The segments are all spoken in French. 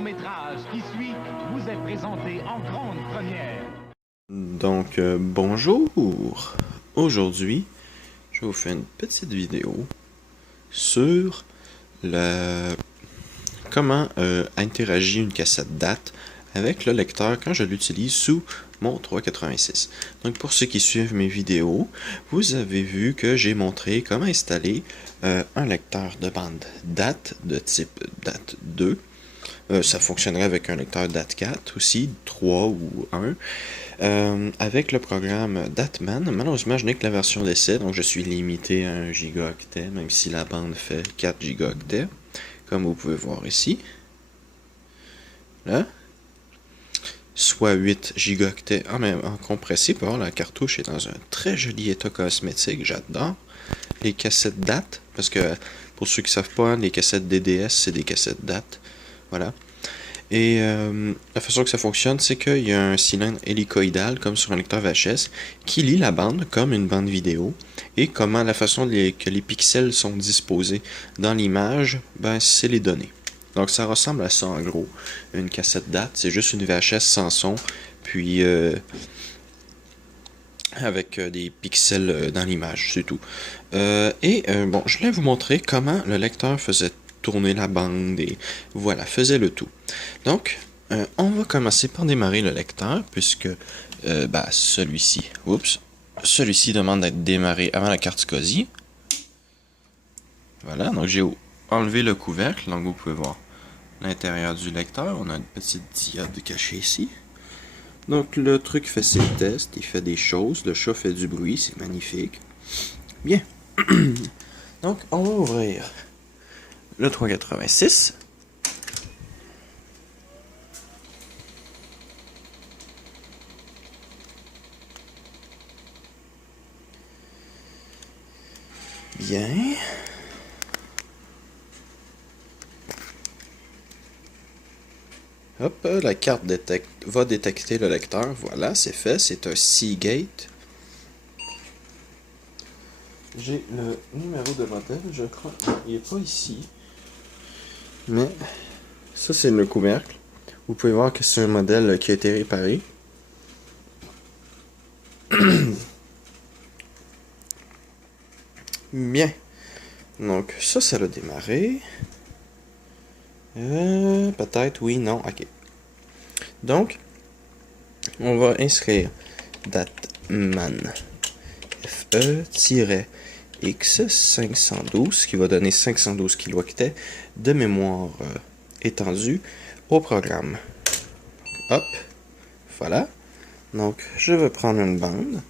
long-métrage qui suit vous est présenté en grande première. Donc, bonjour! Aujourd'hui, je vais vous faire une petite vidéo sur comment interagir une cassette date avec le lecteur quand je l'utilise sous mon 386. Donc, pour ceux qui suivent mes vidéos, vous avez vu que j'ai montré comment installer un lecteur de bande date de type date 2. Ça fonctionnerait avec un lecteur DAT4 aussi, 3 ou 1. Avec le programme Datman, malheureusement je n'ai que la version d'essai, donc je suis limité à 1 gigaoctet, même si la bande fait 4 gigaoctets, comme vous pouvez voir ici. Là. Soit 8 gigaoctets en compressé. Pour voir, la cartouche est dans un très joli état cosmétique, j'adore. Les cassettes date, parce que pour ceux qui ne savent pas, les cassettes DDS, c'est des cassettes date. Voilà. Et la façon que ça fonctionne, c'est qu'il y a un cylindre hélicoïdal, comme sur un lecteur VHS, qui lit la bande comme une bande vidéo. Et comment la façon que les pixels sont disposés dans l'image, ben, c'est les données. Donc ça ressemble à ça en gros, une cassette date, c'est juste une VHS sans son, puis avec des pixels dans l'image, c'est tout. Bon, je voulais vous montrer comment le lecteur faisait tourner la bande et voilà, faisait le tout. Donc, on va commencer par démarrer le lecteur, puisque celui-ci demande d'être démarré avant la carte SCSI. Voilà, donc j'ai enlevé le couvercle, donc vous pouvez voir l'intérieur du lecteur. On a une petite diode cachée ici. Donc le truc fait ses tests, il fait des choses, le chat fait du bruit, c'est magnifique. Bien. Donc on va ouvrir le 386. Bien. Hop, la carte va détecter le lecteur. Voilà, c'est fait. C'est un Seagate. J'ai le numéro de modèle, je crois. Il n'est pas ici. Mais ça, c'est le couvercle. Vous pouvez voir que c'est un modèle qui a été réparé. Bien. Donc, ça l'a démarré. Peut-être, oui, non, ok. Donc, on va inscrire datman FE-X512, qui va donner 512 kilooctets de mémoire étendue au programme. Hop, voilà. Donc, je vais prendre une bande.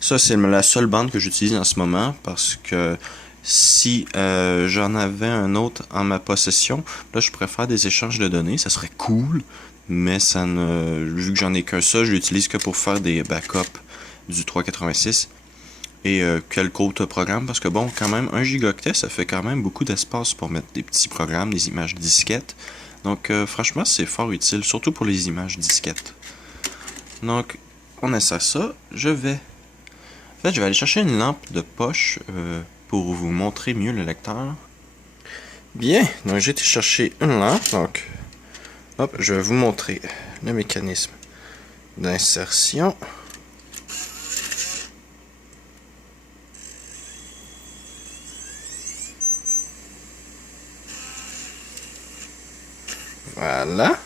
Ça, c'est la seule bande que j'utilise en ce moment parce que si j'en avais un autre en ma possession, là, je pourrais faire des échanges de données. Ça serait cool, mais vu que j'en ai qu'un seul, je l'utilise que pour faire des backups du 386 et quelques autres programmes parce que bon, quand même, 1 gigaoctet, ça fait quand même beaucoup d'espace pour mettre des petits programmes, des images disquettes. Donc, franchement, c'est fort utile, surtout pour les images disquettes. Donc, on essaie ça. Je vais aller chercher une lampe de poche pour vous montrer mieux le lecteur. Bien, donc j'ai été chercher une lampe. Donc, hop, je vais vous montrer le mécanisme d'insertion. Voilà.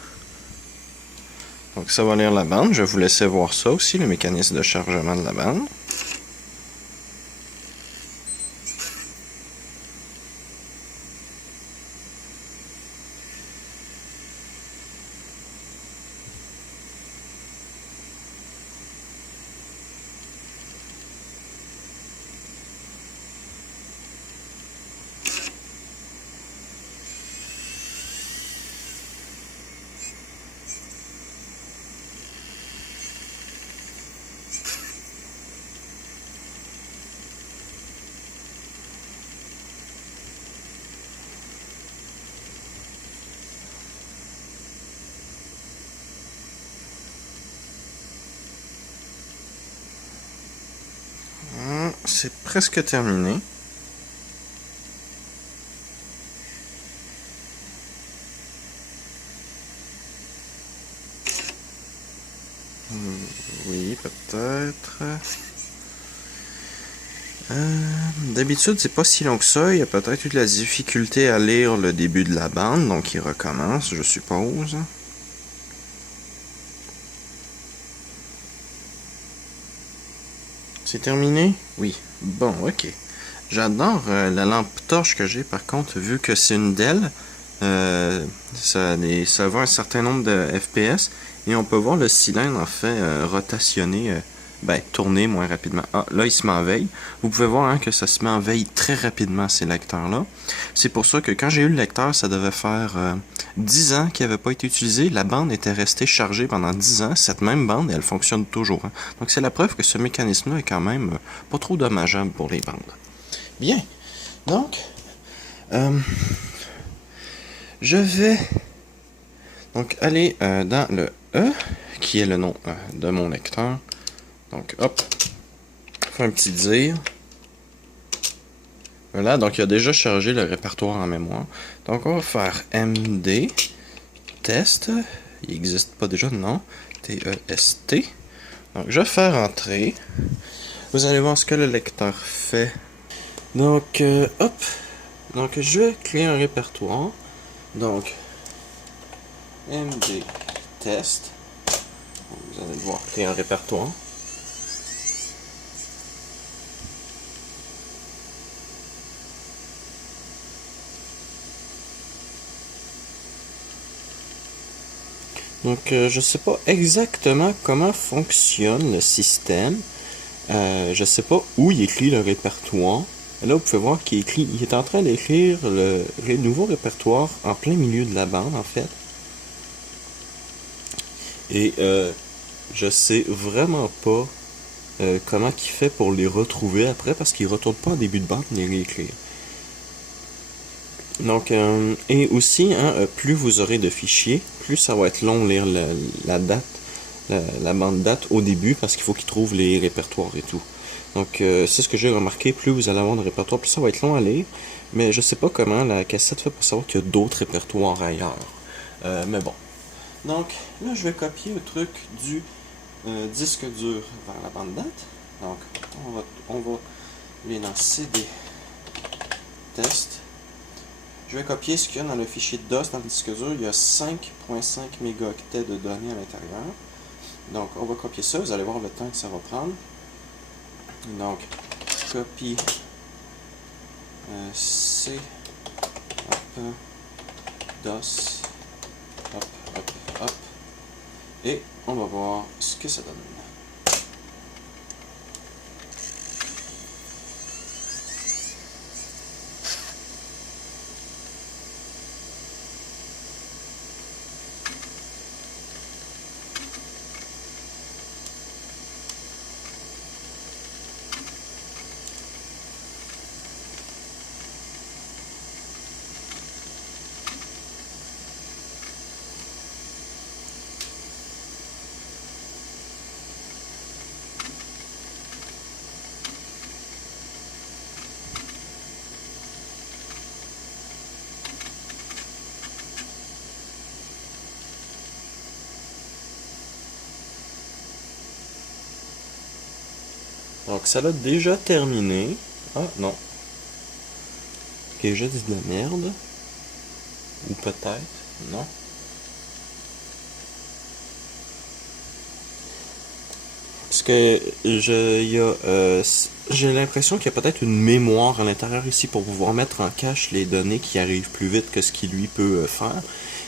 Donc ça va lire la bande. Je vais vous laisser voir ça aussi, le mécanisme de chargement de la bande. C'est presque terminé. Oui, peut-être. D'habitude, c'est pas si long que ça. Il y a peut-être eu de la difficulté à lire le début de la bande, donc il recommence, je suppose. C'est terminé? Oui. Bon, ok. J'adore la lampe torche que j'ai, par contre, vu que c'est une Dell, ça va un certain nombre de FPS, et on peut voir le cylindre, en fait, rotationner, tourner moins rapidement. Ah, là, il se met en veille. Vous pouvez voir hein, que ça se met en veille très rapidement, ces lecteurs-là. C'est pour ça que quand j'ai eu le lecteur, ça devait faire 10 ans qu'il n'avait pas été utilisé. La bande était restée chargée pendant 10 ans. Cette même bande, elle fonctionne toujours. Hein. Donc, c'est la preuve que ce mécanisme-là est quand même pas trop dommageable pour les bandes. Bien. Donc, je vais donc aller dans le E, qui est le nom de mon lecteur. Donc, hop, faire un petit dire. Voilà, donc il a déjà chargé le répertoire en mémoire. Donc, on va faire MD, test. Il n'existe pas déjà de nom. T-E-S-T. Donc, je vais faire entrer. Vous allez voir ce que le lecteur fait. Donc, hop. Donc, je vais créer un répertoire. Donc, MD test. Vous allez devoir créer un répertoire. Donc, je sais pas exactement comment fonctionne le système. Je sais pas où il écrit le répertoire. Là, vous pouvez voir qu'il est en train d'écrire le nouveau répertoire en plein milieu de la bande, en fait. Et je sais vraiment pas comment il fait pour les retrouver après, parce qu'il retourne pas en début de bande les réécrire. Donc, et aussi, hein, plus vous aurez de fichiers, plus ça va être long de lire la date, la bande date au début, parce qu'il faut qu'il trouve les répertoires et tout. Donc, c'est ce que j'ai remarqué, plus vous allez avoir de répertoires, plus ça va être long à lire, mais je sais pas comment la cassette fait pour savoir qu'il y a d'autres répertoires ailleurs. Mais bon. Donc, là, je vais copier le truc du disque dur vers la bande date. Donc, on va aller dans CD test. Je vais copier ce qu'il y a dans le fichier DOS dans le disque dur. Il y a 5.5 mégaoctets de données à l'intérieur. Donc, on va copier ça. Vous allez voir le temps que ça va prendre. Donc, copie C, hop, DOS, hop, hop, hop. Et on va voir ce que ça donne. Donc, ça l'a déjà terminé. Ah, non. Ok, je dis de la merde. Ou peut-être. Non. Parce que j'ai l'impression qu'il y a peut-être une mémoire à l'intérieur ici pour pouvoir mettre en cache les données qui arrivent plus vite que ce qu'il lui peut faire.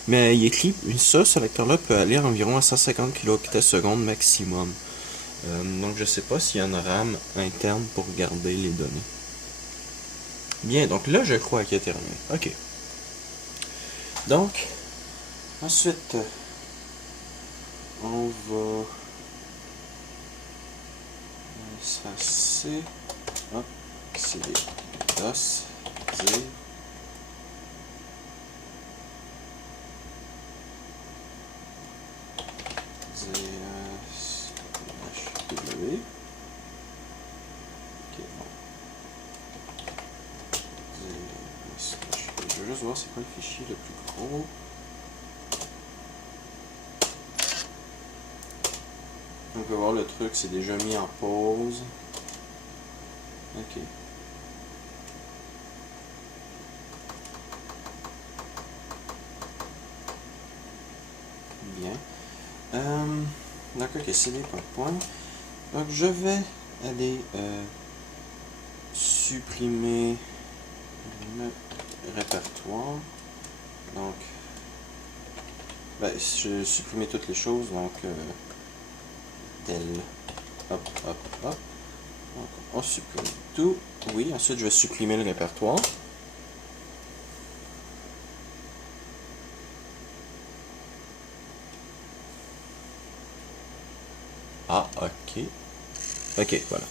Mais il écrit ça, ce lecteur-là peut aller environ à 150 kbps maximum. Donc je sais pas s'il y a une RAM interne pour garder les données. Bien, donc là je crois qu'il a terminé. Ok. Donc, ensuite, on va effacer. Hop, c'est les DOS, dire. HW. Ok, bon. Je veux juste voir c'est quoi le fichier le plus gros. On peut voir le truc, c'est déjà mis en pause. Ok. Bien. Donc, ok, c'est des points. Donc, je vais aller supprimer le répertoire. Donc, je vais supprimer toutes les choses. Donc, del. Hop, hop, hop. Donc, on supprime tout. Oui, ensuite, je vais supprimer le répertoire. Ah, ok. Ok, voilà.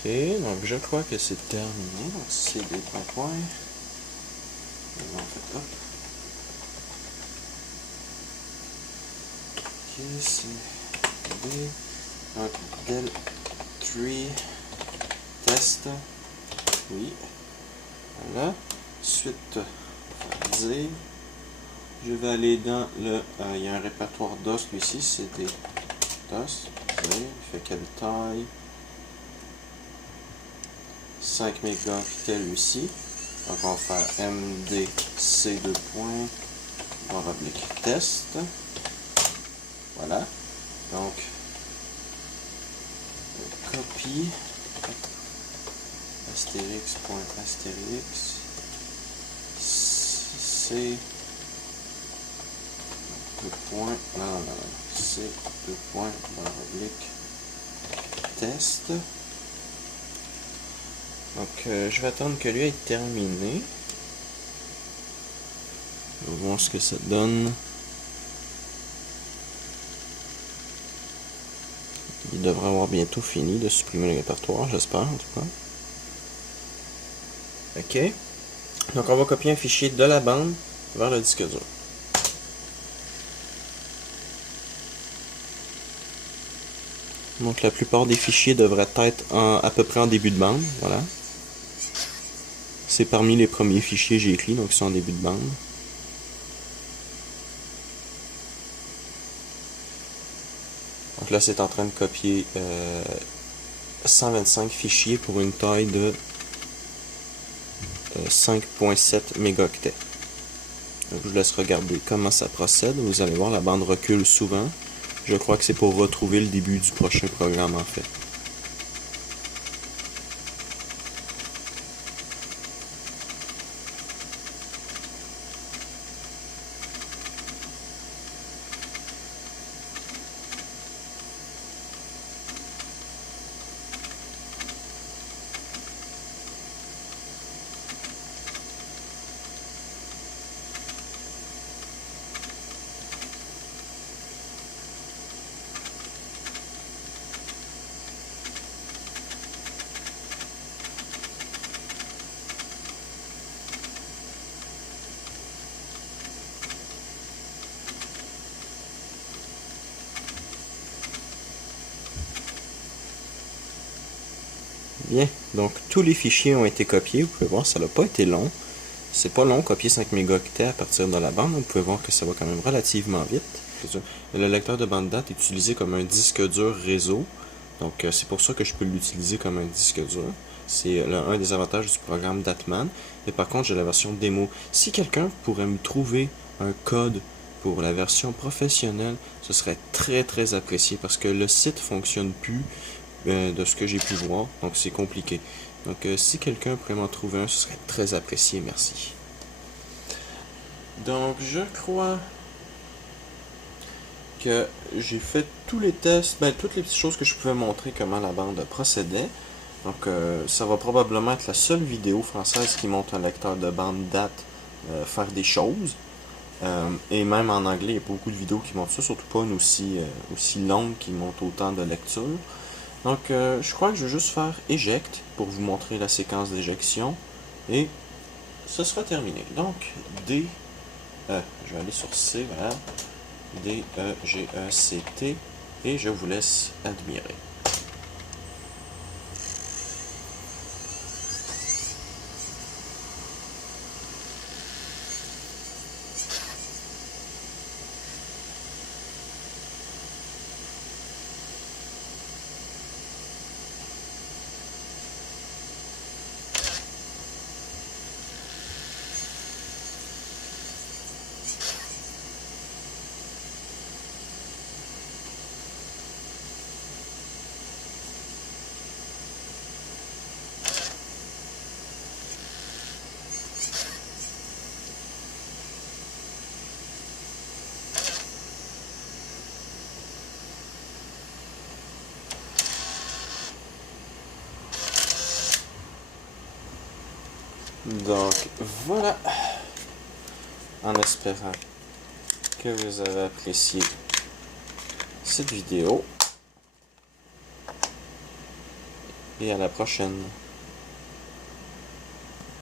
Ok, donc je crois que c'est terminé. Donc c'est des points. En fait, hop. Ok, c'est B. Donc del 3 test. Oui. Voilà. Ensuite, D. Je vais aller dans le. Il y a un répertoire DOS, lui ici, c'est des DOS. D. Il fait quelle taille? 5 mégaoctets lui ici. Donc on va faire MDC 2 points, barre oblique test. Voilà. Donc, copie, astérix, point astérix, C, 2 points, non, C, 2 points, barre oblique test. Donc, je vais attendre que lui ait terminé. On va voir ce que ça donne. Il devrait avoir bientôt fini de supprimer le répertoire, j'espère en tout cas. Ok. Donc on va copier un fichier de la bande vers le disque dur. Donc la plupart des fichiers devraient être à peu près en début de bande. Voilà. C'est parmi les premiers fichiers que j'ai écrits, donc ils sont en début de bande. Donc là c'est en train de copier 125 fichiers pour une taille de 5.7 mégaoctets. Donc je vous laisse regarder comment ça procède. Vous allez voir, la bande recule souvent. Je crois que c'est pour retrouver le début du prochain programme en fait. Bien, donc tous les fichiers ont été copiés. Vous pouvez voir, ça n'a pas été long. C'est pas long, copier 5 mégaoctets à partir de la bande. Vous pouvez voir que ça va quand même relativement vite. Le lecteur de bande date est utilisé comme un disque dur réseau. Donc c'est pour ça que je peux l'utiliser comme un disque dur. C'est un des avantages du programme Datman. Mais par contre, j'ai la version démo. Si quelqu'un pourrait me trouver un code pour la version professionnelle, ce serait très très apprécié parce que le site fonctionne plus de ce que j'ai pu voir. Donc c'est compliqué. Donc si quelqu'un pourrait m'en trouver un, ce serait très apprécié. Merci. Donc je crois que j'ai fait tous les tests, toutes les petites choses que je pouvais montrer comment la bande procédait. Donc ça va probablement être la seule vidéo française qui montre un lecteur de bande date faire des choses. Et même en anglais, il y a beaucoup de vidéos qui montrent ça, surtout pas une aussi longue qui montre autant de lecture. Donc, je crois que je vais juste faire Eject pour vous montrer la séquence d'éjection. Et ce sera terminé. Donc, je vais aller sur C, voilà. D-E-G-E-C-T. Et je vous laisse admirer. Donc, voilà. En espérant que vous avez apprécié cette vidéo. Et à la prochaine.